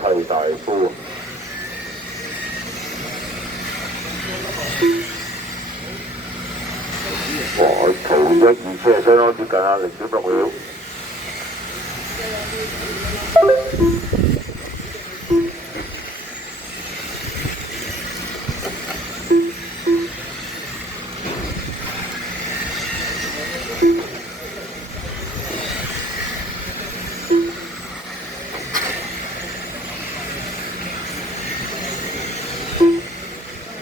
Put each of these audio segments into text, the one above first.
係大夫。哇！圖一二車係相當接近啊，0.6秒。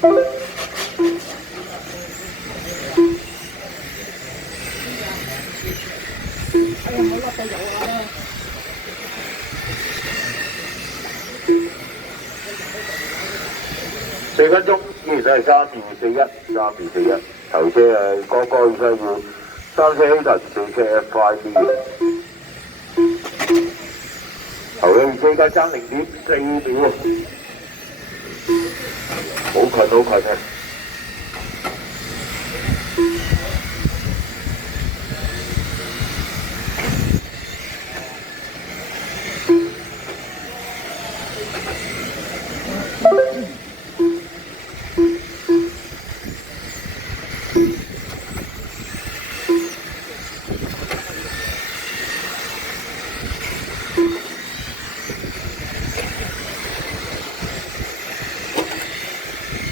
哎呀，唔好落地油啊4分鐘，依然都係3241，3241。頭車係剛剛需要三車 A 輪，四車 FID 嘅。頭嘅二車而家爭0.4秒，好近好近啊！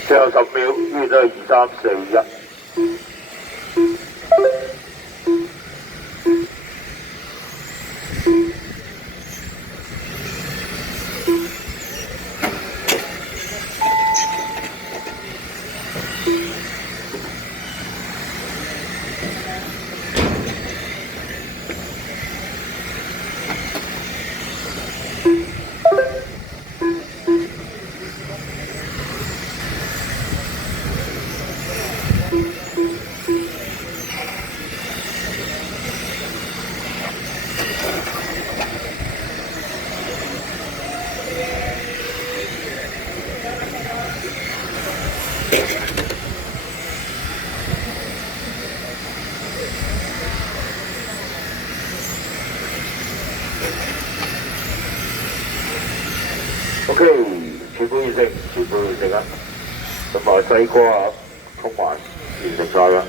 最後10秒，依然都係2341。OK， 全部完成，全部完成啦。咁啊，西瓜啊，通埋完成晒啦。